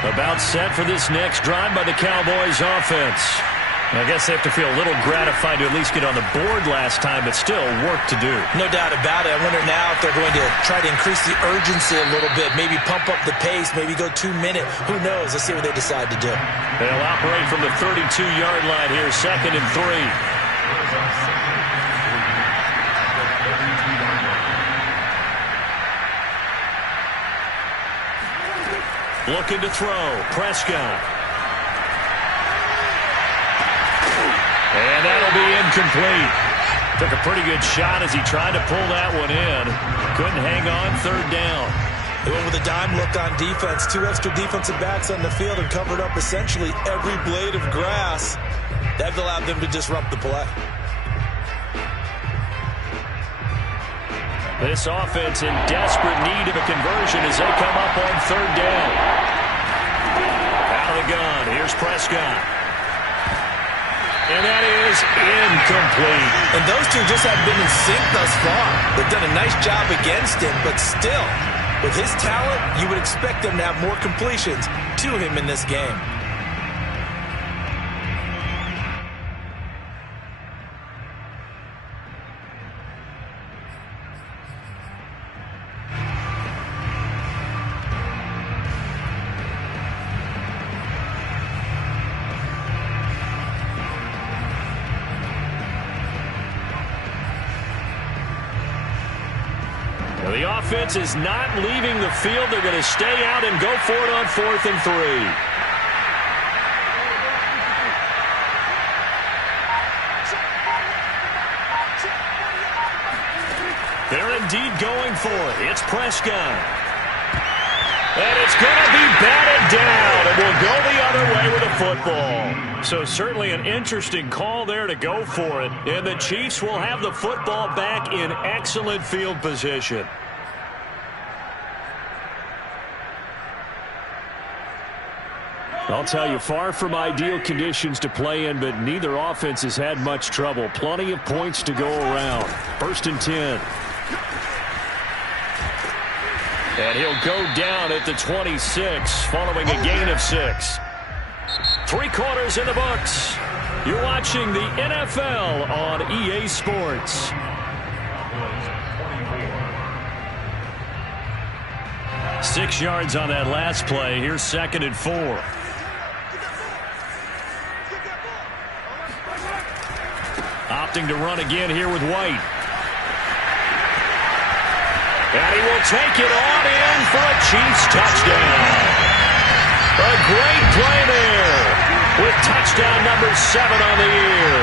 About set for this next drive by the Cowboys offense. I guess they have to feel a little gratified to at least get on the board last time, but still work to do. No doubt about it. I wonder now if they're going to try to increase the urgency a little bit, maybe pump up the pace, maybe go 2-minute. Who knows? Let's see what they decide to do. They'll operate from the 32-yard line here, 2nd and 3. Looking to throw. Prescott. And that'll be incomplete. Took a pretty good shot as he tried to pull that one in. Couldn't hang on, 3rd down. They went with a dime look on defense. 2 extra defensive backs on the field and covered up essentially every blade of grass. That allowed them to disrupt the play. This offense in desperate need of a conversion as they come up on 3rd down. Out of the gun, here's Prescott. And that is incomplete. And those two just haven't been in sync thus far. They've done a nice job against him, but still, with his talent, you would expect them to have more completions to him in this game. The offense is not leaving the field. They're going to stay out and go for it on 4th and 3. They're indeed going for it. It's Prescott. And it's going to be batted down, and we'll go the other way with the football. So certainly an interesting call there to go for it. And the Chiefs will have the football back in excellent field position. I'll tell you, far from ideal conditions to play in, but neither offense has had much trouble. Plenty of points to go around. 1st and 10. And he'll go down at the 26 following a gain of 6. 3 quarters in the books. You're watching the NFL on EA Sports. Six yards on that last play. Here's 2nd and 4. Opting to run again here with White. And he will take it on in for a Chiefs touchdown. A great play there with touchdown number 7 on the year.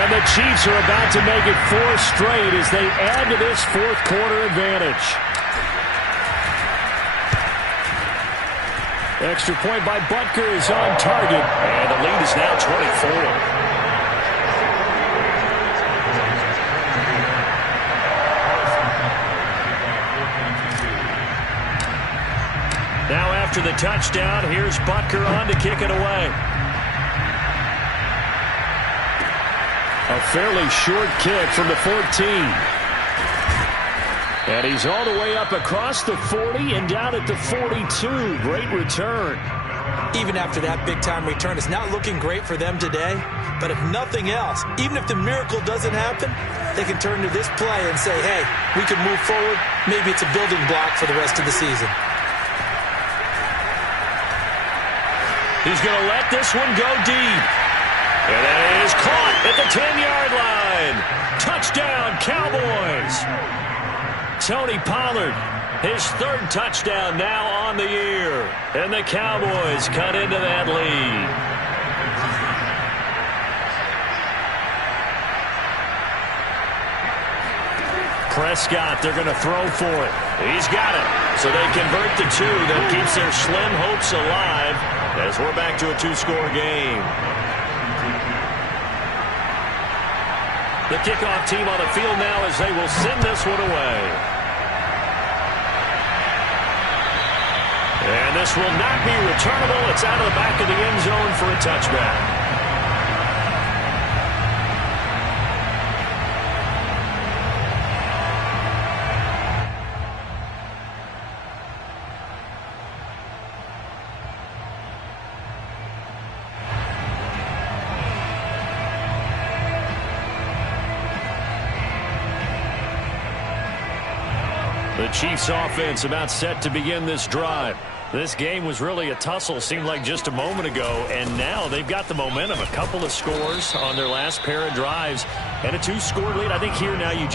And the Chiefs are about to make it 4 straight as they add to this 4th quarter advantage. Extra point by Butker is on target. And the lead is now 24. Now after the touchdown, here's Butker on to kick it away. A fairly short kick from the 14. And he's all the way up across the 40 and down at the 42. Great return. Even after that big-time return, it's not looking great for them today. But if nothing else, even if the miracle doesn't happen, they can turn to this play and say, hey, we can move forward. Maybe it's a building block for the rest of the season. He's going to let this one go deep. And that is caught at the 10-yard line. Touchdown, Cowboys. Tony Pollard, his third touchdown now on the year. And the Cowboys cut into that lead. Prescott, they're going to throw for it. He's got it. So they convert the 2. That keeps their slim hopes alive as we're back to a 2-score game. The kickoff team on the field now as they will send this one away. And this will not be returnable. It's out of the back of the end zone for a touchback. The Chiefs offense about set to begin this drive. This game was really a tussle, seemed like just a moment ago, and now they've got the momentum. A couple of scores on their last pair of drives and a 2-score lead. I think here now you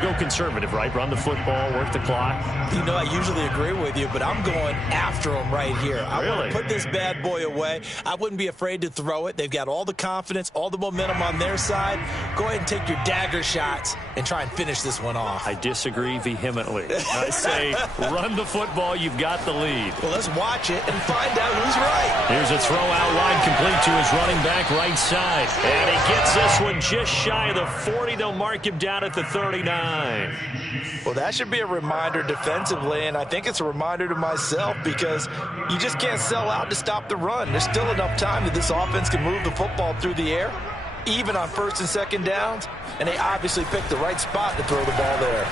go conservative, right? Run the football, work the clock. You know, I usually agree with you, but I'm going after them right here. I want to put this bad boy away. I wouldn't be afraid to throw it. They've got all the confidence, all the momentum on their side. Go ahead and take your dagger shots and try and finish this one off. I disagree vehemently. I say run the football. You've got the lead. Well, let's watch it and find out who's right. Here's a throw out wide, complete to his running back right side. And he gets this one just shy of the 40. They'll mark him down at the 39. Well, that should be a reminder defensively, and I think it's a reminder to myself because you just can't sell out to stop the run. There's still enough time that this offense can move the football through the air, even on first and second downs, and they obviously picked the right spot to throw the ball there.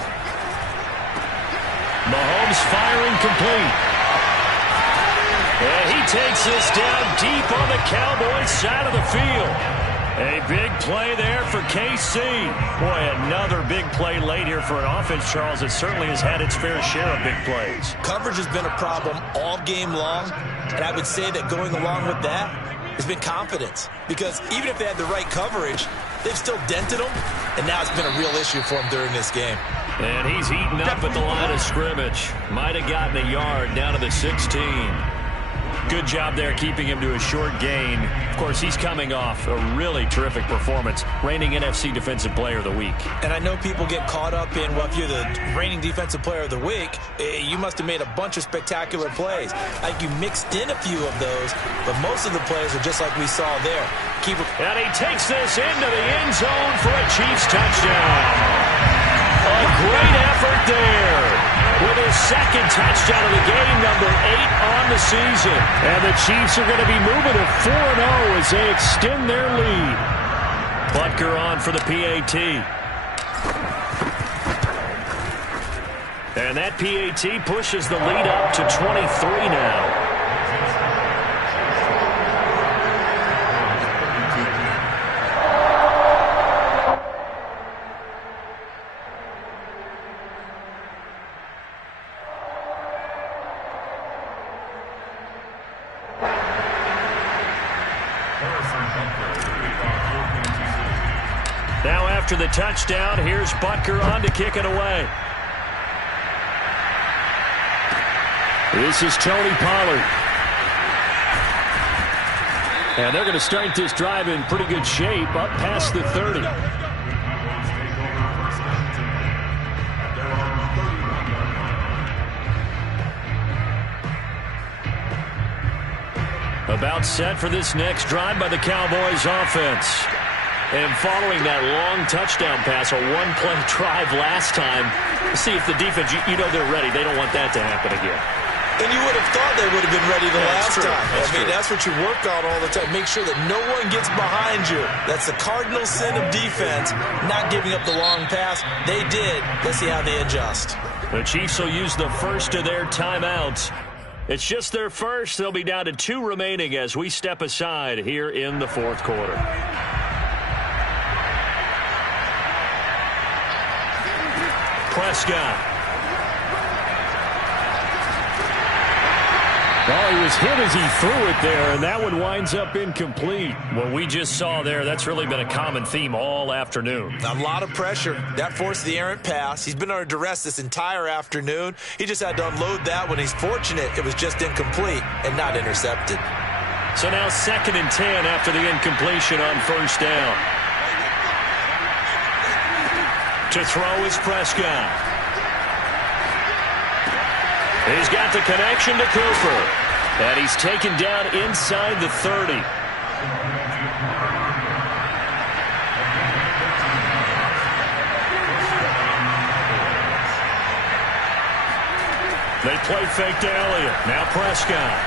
Mahomes firing complete. And he takes this down deep on the Cowboys side of the field. A big play there for KC. Boy, another big play late here for an offense, Charles, that certainly has had its fair share of big plays. Coverage has been a problem all game long, and I would say that going along with that has been confidence. Because even if they had the right coverage, they've still dented them, and now it's been a real issue for them during this game. And he's eaten up at the line of scrimmage. Might have gotten a yard down to the 16. Good job there keeping him to a short gain. Of course, he's coming off a really terrific performance, reigning NFC Defensive Player of the Week. And I know people get caught up in, well, if you're the reigning Defensive Player of the Week, you must have made a bunch of spectacular plays. I think you mixed in a few of those, but most of the plays are just like we saw there. And he takes this into the end zone for a Chiefs touchdown. A great effort there. With his second touchdown of the game, number 8 on the season. And the Chiefs are going to be moving to 4-0 as they extend their lead. Butker on for the PAT. And that PAT pushes the lead up to 23 now. Now after the touchdown, here's Butker on to kick it away. This is Tony Pollard. And they're going to start this drive in pretty good shape, up past the 30. About set for this next drive by the Cowboys offense. And following that long touchdown pass, a one-play drive last time, see if the defense, you know they're ready. They don't want that to happen again. And you would have thought they would have been ready the last time. I mean, that's what you work on all the time. Make sure that no one gets behind you. That's the cardinal sin of defense, not giving up the long pass. They did. Let's see how they adjust. The Chiefs will use the first of their timeouts. It's just their first. They'll be down to 2 remaining as we step aside here in the fourth quarter. Prescott. Well, he was hit as he threw it there, and that one winds up incomplete. What we just saw there, that's really been a common theme all afternoon. A lot of pressure. That forced the errant pass. He's been under duress this entire afternoon. He just had to unload that one. He's fortunate it was just incomplete and not intercepted. So now 2nd and 10 after the incompletion on first down. To throw is Prescott. He's got the connection to Cooper. And he's taken down inside the 30. They play fake to Elliott. Now Prescott.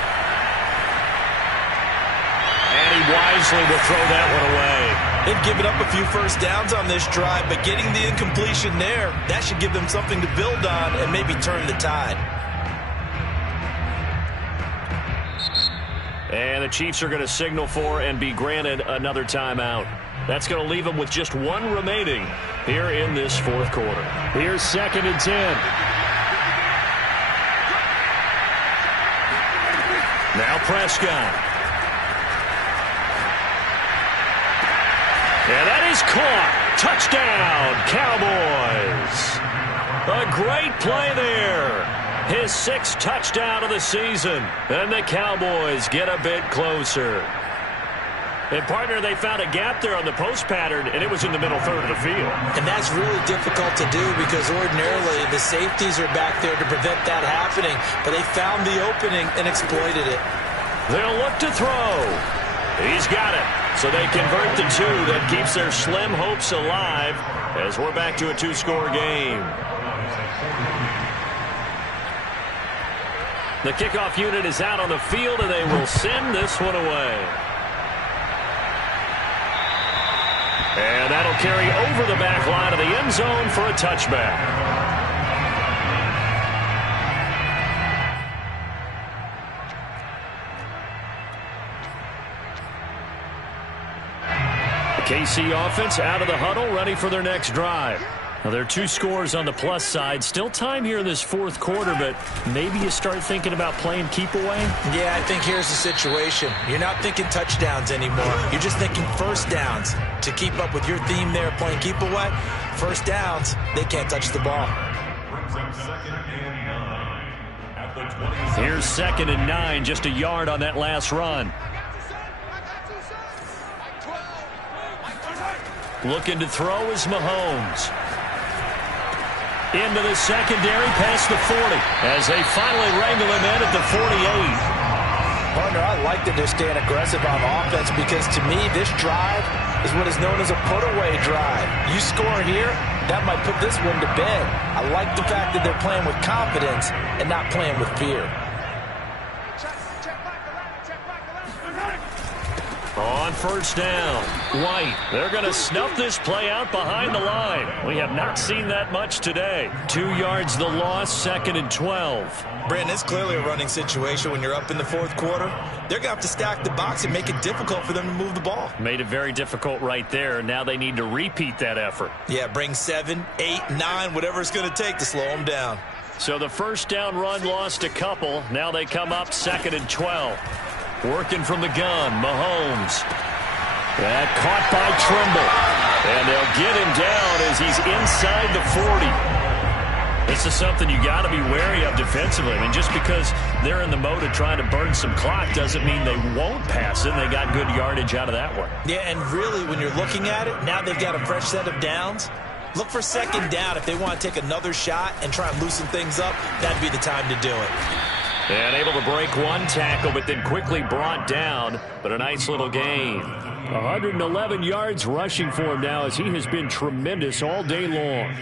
And he wisely will throw that one away. They've given up a few first downs on this drive, but getting the incompletion there, that should give them something to build on and maybe turn the tide. And the Chiefs are going to signal for and be granted another timeout. That's going to leave them with just 1 remaining here in this fourth quarter. Here's 2nd and 10. Now Prescott. And that is caught. Touchdown, Cowboys. A great play there. His 6th touchdown of the season. And the Cowboys get a bit closer. And, partner, they found a gap there on the post pattern, and it was in the middle third of the field. And that's really difficult to do because ordinarily the safeties are back there to prevent that happening. But they found the opening and exploited it. They'll look to throw. He's got it. So they convert the 2. That keeps their slim hopes alive as we're back to a 2-score game. The kickoff unit is out on the field, and they will send this one away. And that'll carry over the back line of the end zone for a touchback. The KC offense out of the huddle, ready for their next drive. Now, there are 2 scores on the plus side. Still time here in this fourth quarter, but maybe you start thinking about playing keep away? Yeah, I think here's the situation. You're not thinking touchdowns anymore. You're just thinking first downs. To keep up with your theme there, playing keep away, first downs, they can't touch the ball. Here's 2nd and 9, just a yard on that last run. Looking to throw is Mahomes. Into the secondary, past the 40, as they finally wrangle him in at the 48. Partner, I like that they're staying aggressive on offense because, to me, this drive is what is known as a put-away drive. You score here, that might put this one to bed. I like the fact that they're playing with confidence and not playing with fear. On first down, White. They're going to snuff this play out behind the line. We have not seen that much today. 2 yards the loss, 2nd and 12. Brandon, it's clearly a running situation when you're up in the fourth quarter. They're going to have to stack the box and make it difficult for them to move the ball. Made it very difficult right there. Now they need to repeat that effort. Yeah, bring 7, 8, 9, whatever it's going to take to slow them down. So the first down run lost a couple. Now they come up 2nd and 12. Working from the gun, Mahomes. That caught by Trimble. And they'll get him down as he's inside the 40. This is something you got to be wary of defensively. I mean, just because they're in the mode of trying to burn some clock doesn't mean they won't pass it. They got good yardage out of that one. Yeah, and really, when you're looking at it, now they've got a fresh set of downs. Look for 2nd down. If they want to take another shot and try and loosen things up, that'd be the time to do it. And able to break one tackle, but then quickly brought down. But a nice little gain. 111 yards rushing for him now as he has been tremendous all day long.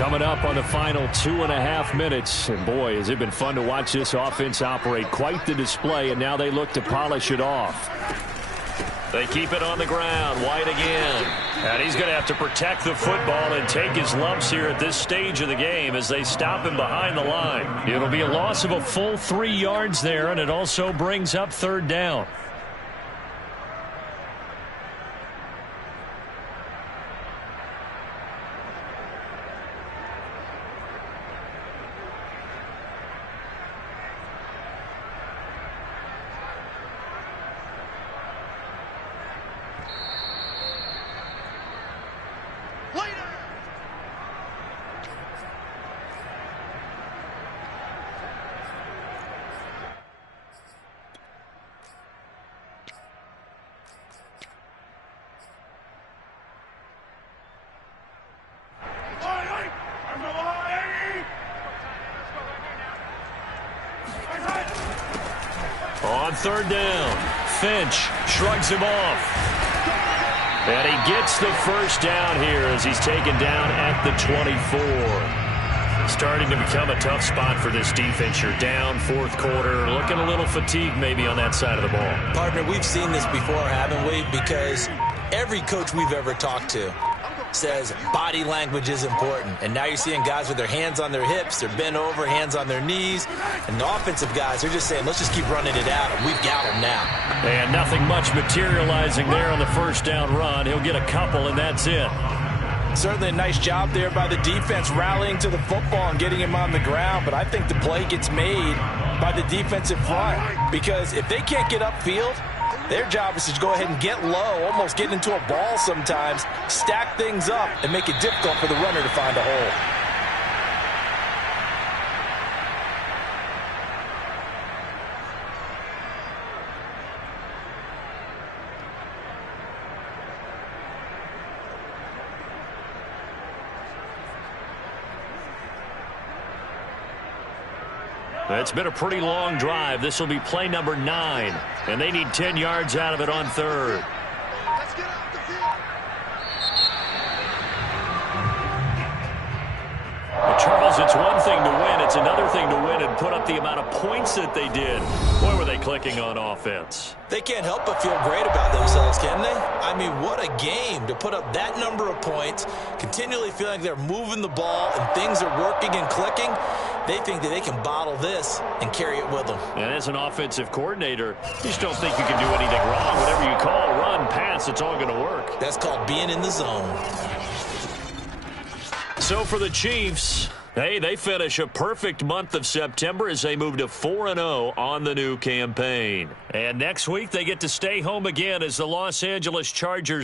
Coming up on the final 2.5 minutes. And boy, has it been fun to watch this offense operate. Quite the display, and now they look to polish it off. They keep it on the ground. White again. And he's going to have to protect the football and take his lumps here at this stage of the game as they stop him behind the line. It'll be a loss of a full 3 yards there, and it also brings up 3rd down. On 3rd down, Finch shrugs him off. And he gets the 1st down here as he's taken down at the 24. Starting to become a tough spot for this defense. You're down 4th quarter, looking a little fatigued maybe on that side of the ball. Partner, we've seen this before, haven't we? Because every coach we've ever talked to says body language is important. And now you're seeing guys with their hands on their hips, they're bent over, hands on their knees. And the offensive guys, they're just saying, let's just keep running it at them. We've got them now. And nothing much materializing there on the 1st down run. He'll get a couple, and that's it. Certainly a nice job there by the defense rallying to the football and getting him on the ground. But I think the play gets made by the defensive front. Because if they can't get upfield, their job is to go ahead and get low, almost get into a ball sometimes, stack things up, and make it difficult for the runner to find a hole. It's been a pretty long drive. This will be play number 9. And they need 10 yards out of it on 3rd. Let's get off the field. Well, Charles, it's one thing to win. It's another thing to win and put up the amount of points that they did. Boy, were they clicking on offense. They can't help but feel great about themselves, can they? I mean, what a game to put up that number of points, continually feeling like they're moving the ball and things are working and clicking. They think that they can bottle this and carry it with them. And as an offensive coordinator, you just don't think you can do anything wrong. Whatever you call, run, pass, it's all going to work. That's called being in the zone. So for the Chiefs, hey, they finish a perfect month of September as they move to 4-0 on the new campaign. And next week, they get to stay home again as the Los Angeles Chargers